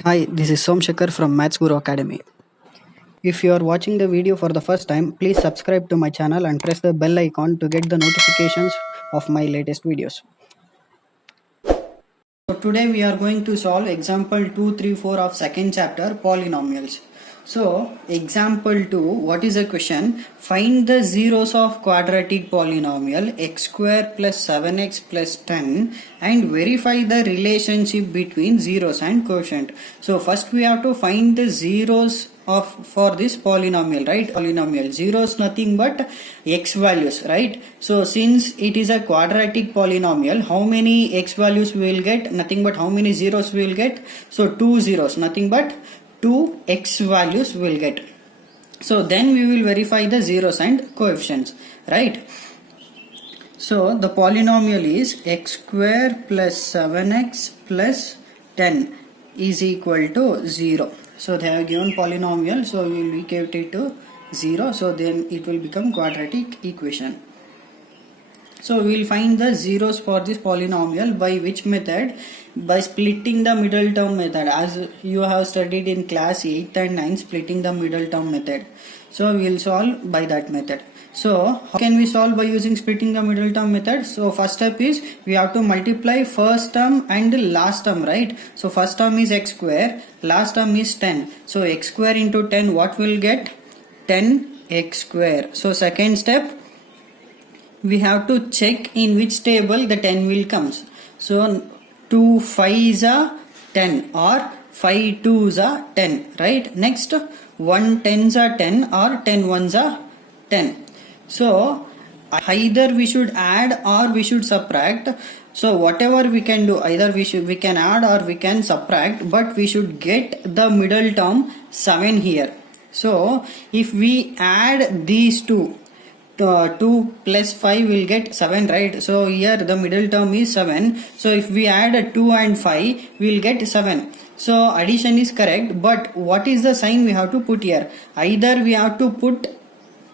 Hi, this is Somshakar from mathsguruacademy. If you are watching the video for the first time, please subscribe to my channel and press the bell icon to get the notifications of my latest videos. So today we are going to solve example 2, 3, 4 of second chapter polynomials. So example 2, what is the question? Find the zeros of quadratic polynomial x square plus 7x plus 10 and verify the relationship between zeros and quotient. So first we have to find the zeros of for this polynomial, right? Polynomial zeros nothing but x values, right? So since it is a quadratic polynomial, how many x values we will get? Nothing but how many zeros we will get? So two zeros, nothing but 2 x values we will get. So then we will verify the zeros and coefficients, right? So the polynomial is x square plus 7x plus 10 is equal to 0. So they have given polynomial, so we will equate it to 0. So then it will become quadratic equation. So we will find the zeros for this polynomial by which method? By splitting the middle term method, as you have studied in class 8 and 9, splitting the middle term method. So we will solve by that method. So how can we solve by using splitting the middle term method? So first step is we have to multiply first term and last term, right? So first term is x square, last term is 10. So x square into 10, what will get? 10x square. So second step, we have to check in which table the 10 will comes. So 2 5s are 10 or 5 2s are 10, right? Next 1 10s are 10 or 10 1s are 10. So either we should add or we should subtract. So whatever we can do, either we can add or we can subtract, but we should get the middle term 7 here. So if we add these two, 2 plus 5 will get 7, right? So here the middle term is 7. So if we add 2 and 5, we will get 7. So addition is correct, but what is the sign we have to put here? Either we have to put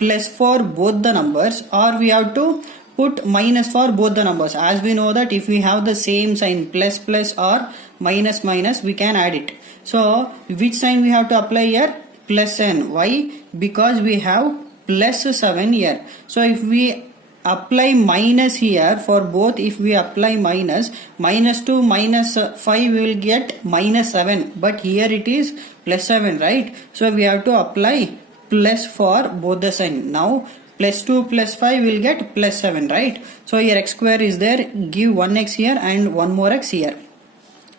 plus for both the numbers or we have to put minus for both the numbers. As we know that if we have the same sign, plus plus or minus minus, we can add it. So which sign we have to apply here? Plus n. Why? Because we have plus 7 here. So if we apply minus here for both, if we apply minus 2 minus 5 we will get minus 7, but here it is plus 7, right? So we have to apply plus for both the sign. Now plus 2 plus 5 will get plus 7, right? So here x square is there, give 1x here and one more x here.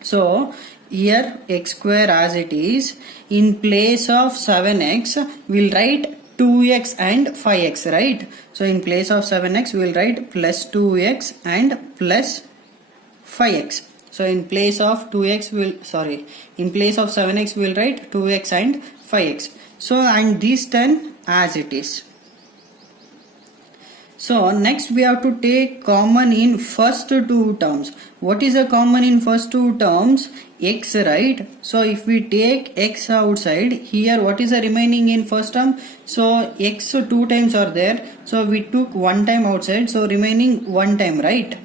So here x square as it is, in place of 7x we'll write 2x and 5x, right? So in place of 7x we will write plus 2x and plus 5x. So in place of 2x in place of 7x we will write 2x and 5x. So and this 10 as it is. So next we have to take common in first two terms. What is a common in first two terms? X, right? So if we take x outside, here what is the remaining in first term? So x 2 times are there. So we took 1 time outside. So remaining 1 time, right?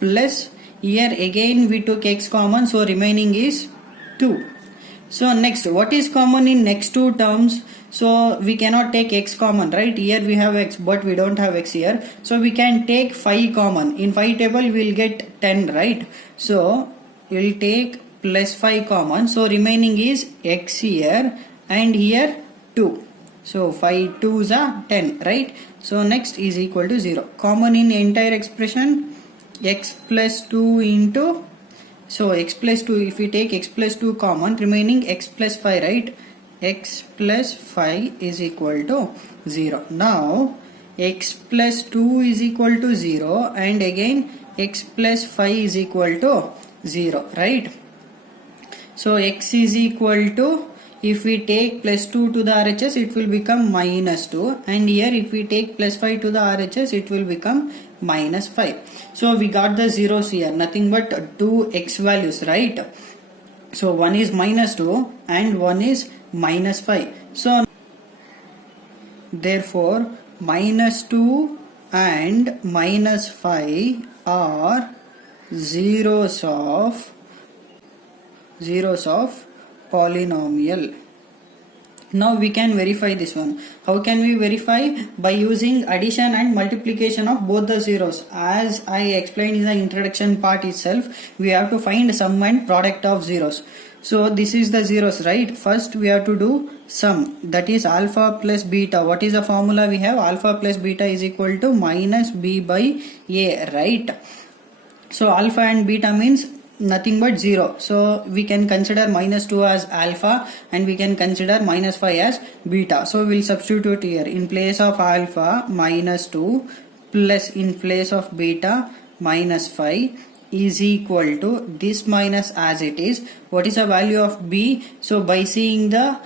Plus here again we took x common. So remaining is 2. So next, what is common in next two terms? So we cannot take x common, right? Here we have x, but we don't have x here. So we can take 5 common. In 5 table we will get 10, right? So we will take plus 5 common. So remaining is x here and here 2. So 5 2s are 10, right? So next is equal to 0. Common in entire expression, x plus 2 into, so x plus 2, if we take x plus 2 common, remaining x plus 5, right? X plus 5 is equal to 0. Now x plus 2 is equal to 0 and again x plus 5 is equal to 0, right? So x is equal to, if we take plus 2 to the RHS, it will become minus 2, and here if we take plus 5 to the RHS, it will become minus 5. So we got the zeros here, nothing but 2 x values, right? So one is minus 2 and one is minus 5. So therefore minus 2 and minus 5 are zeros of polynomial. Now we can verify this one. How can we verify? By using addition and multiplication of both the zeros. As I explained in the introduction part itself, we have to find sum and product of zeros. So this is the zeros, right? First we have to do sum, that is alpha plus beta. What is the formula we have? Alpha plus beta is equal to minus b by a, right? So alpha and beta means nothing but 0. So we can consider minus 2 as alpha and we can consider minus 5 as beta. So we will substitute here. In place of alpha, minus 2 plus in place of beta, minus 5 is equal to this minus as it is. What is the value of b? So by seeing the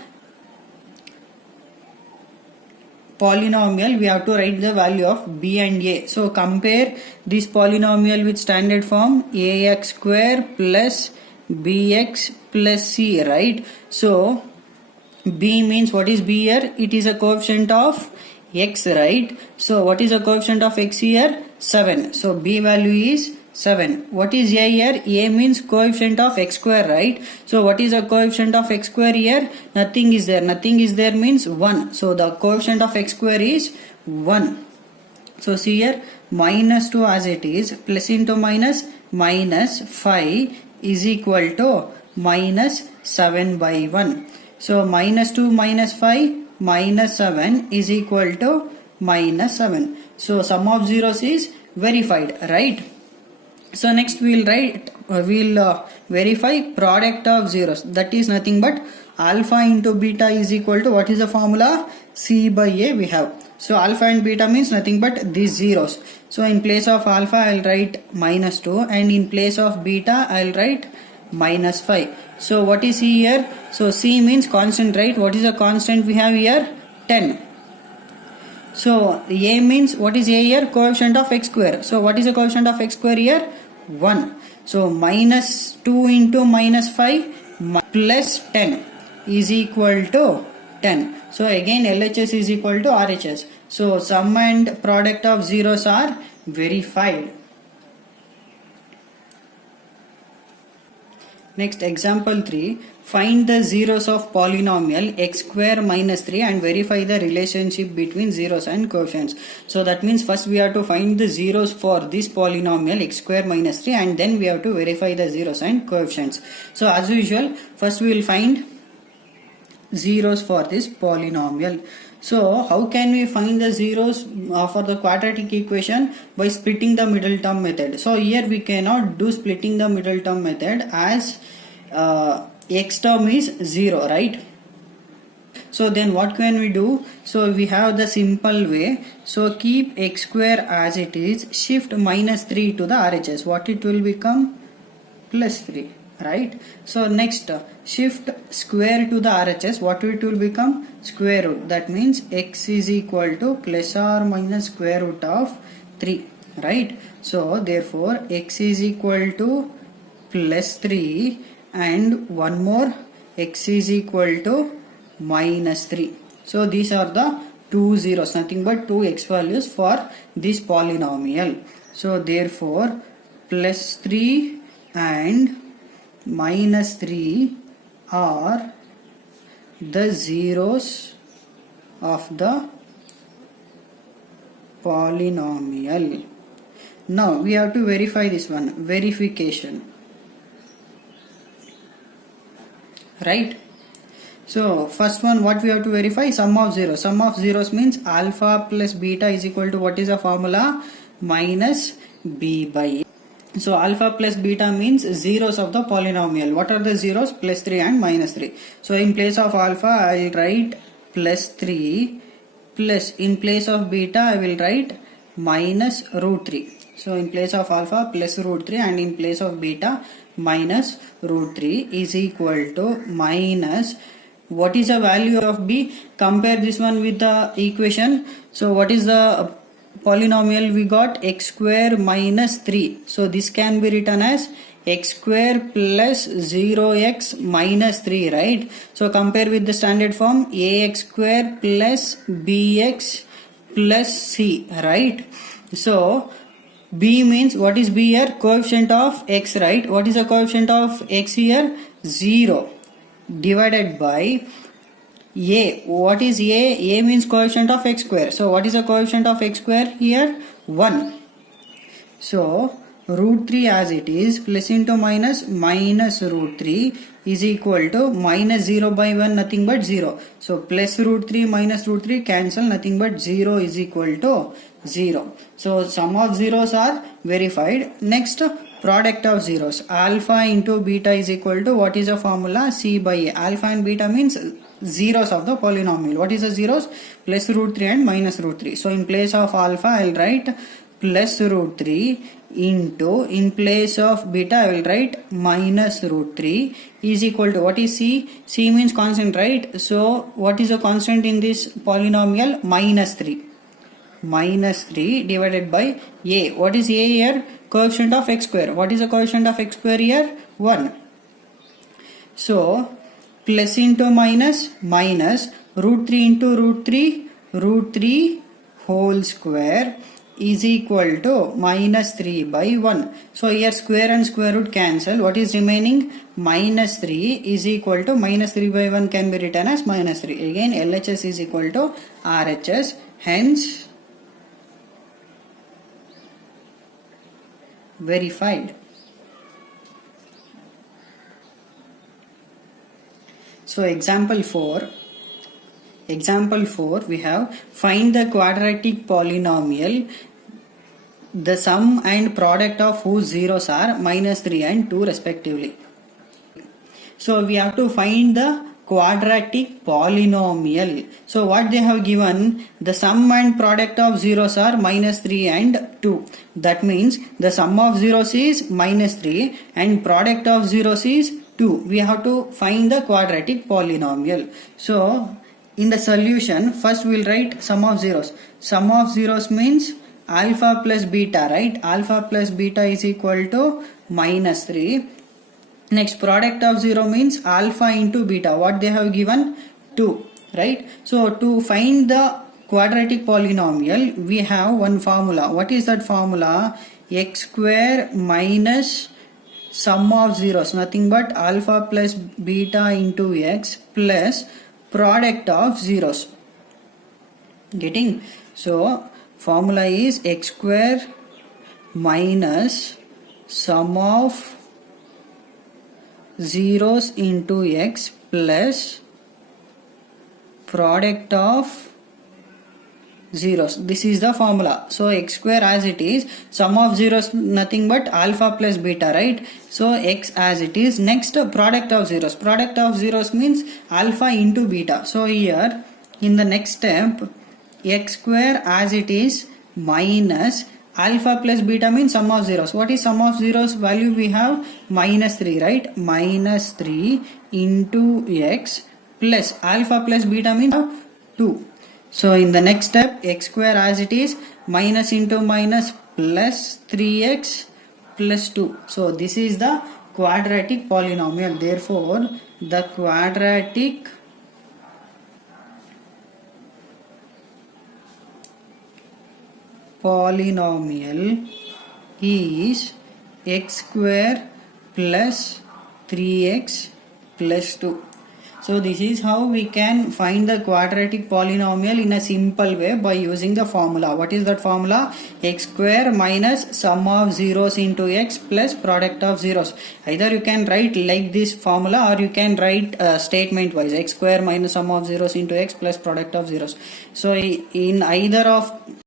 polynomial, we have to write the value of b and a. So compare this polynomial with standard form, ax square plus bx plus c, right? So b means, what is b here? It is a coefficient of x, right? So what is the coefficient of x here? 7. So b value is 7. What is a here? A means coefficient of x square, right? So what is the coefficient of x square here? Nothing is there. Nothing is there means 1. So the coefficient of x square is 1. So see here, minus 2 as it is, plus into minus, minus 5 is equal to minus 7 by 1. So minus 2 minus 5 minus 7 is equal to minus 7. So sum of zeros is verified, right? So next we will verify product of zeros. That is nothing but alpha into beta is equal to, what is the formula? C by a we have. So alpha and beta means nothing but these zeros. So in place of alpha I will write minus 2 and in place of beta I will write minus 5. So what is C here? So C means constant, right? What is the constant we have here? 10. So a means, what is a here? Coefficient of x square. So what is the coefficient of x square here? 1. So minus 2 into minus 5 plus 10 is equal to 10. So again LHS is equal to RHS. So sum and product of zeros are verified. Next, example 3. Find the zeros of polynomial x square minus 3 and verify the relationship between zeros and coefficients. So that means first we have to find the zeros for this polynomial x square minus 3 and then we have to verify the zeros and coefficients. So as usual, first we will find zeros for this polynomial. So how can we find the zeros for the quadratic equation? By splitting the middle term method. So here we cannot do splitting the middle term method as x term is 0, right? So then what can we do? So we have the simple way. So keep x square as it is, shift minus 3 to the RHS. What it will become? Plus 3. Right? So next, shift square to the RHS. What it will become? Square root. That means x is equal to plus or minus square root of 3. Right? So therefore x is equal to plus 3 and one more, x is equal to minus 3. So these are the two zeros, nothing but two x values for this polynomial. So therefore plus 3 and minus 3 are the zeros of the polynomial. Now we have to verify this one, verification, right? So first one, what we have to verify? Sum of zeros. Sum of zeros means alpha plus beta is equal to, what is the formula? Minus b by a. So alpha plus beta means zeros of the polynomial. What are the zeros? Plus 3 and minus 3. So in place of alpha I will write plus 3 plus in place of beta I will write minus root 3. So in place of alpha plus root 3 and in place of beta minus root 3 is equal to minus, what is the value of b? Compare this one with the equation. So what is the polynomial we got? X square minus 3. So this can be written as x square plus 0x minus 3, right? So compare with the standard form, ax square plus bx plus c, right? So b means, what is b here? Coefficient of x, right? What is the coefficient of x here? 0. divided by a. What is a? A means coefficient of x square. So what is the coefficient of x square here? 1. So root 3 as it is, plus into minus, minus root 3 is equal to minus 0 by 1, nothing but 0. So plus root 3 minus root 3 cancel, nothing but 0 is equal to 0. So sum of zeros are verified. Next, product of zeros. Alpha into beta is equal to, what is the formula? C by A. Alpha and beta means zeros of the polynomial. What is the zeros? Plus root 3 and minus root 3. So in place of alpha I will write plus root 3 into, in place of beta I will write minus root 3 is equal to, what is C? C means constant, right? So what is the constant in this polynomial? Minus 3. Minus 3 divided by A. What is A here? Coefficient of x square. What is the coefficient of x square here? 1. So plus into minus, minus root 3 into root 3 whole square is equal to minus 3 by 1. So here square and square root cancel. What is remaining? Minus 3 is equal to minus 3 by 1 can be written as minus 3. Again LHS is equal to RHS. Hence verified. So example 4 we have, find the quadratic polynomial, the sum and product of whose zeros are minus 3 and 2 respectively. So we have to find the quadratic polynomial. So what they have given, the sum and product of zeros are minus 3 and 2. That means the sum of zeros is minus 3 and product of zeros is 2. We have to find the quadratic polynomial. So in the solution, first we will write sum of zeros. Sum of zeros means alpha plus beta, right? Alpha plus beta is equal to minus 3. Next, product of 0 means alpha into beta. What they have given? 2, right? So to find the quadratic polynomial, we have one formula. What is that formula? X square minus sum of zeros, nothing but alpha plus beta into x plus product of zeros. Getting? So formula is x square minus sum of zeros into x plus product of zeros. This is the formula. So x square as it is, sum of zeros nothing but alpha plus beta, right? So x as it is. Next, product of zeros. Product of zeros means alpha into beta. So here in the next step, x square as it is minus alpha plus beta means sum of zeros. What is sum of zeros? Value we have minus 3, right? Minus 3 into x plus alpha plus beta means 2. So in the next step, x square as it is minus into minus plus 3x plus 2. So this is the quadratic polynomial. Therefore, the quadratic polynomial is x square plus 3x plus 2. So this is how we can find the quadratic polynomial in a simple way by using the formula. What is that formula? X square minus sum of zeros into x plus product of zeros. Either you can write like this formula or you can write statement wise, x square minus sum of zeros into x plus product of zeros. So in either of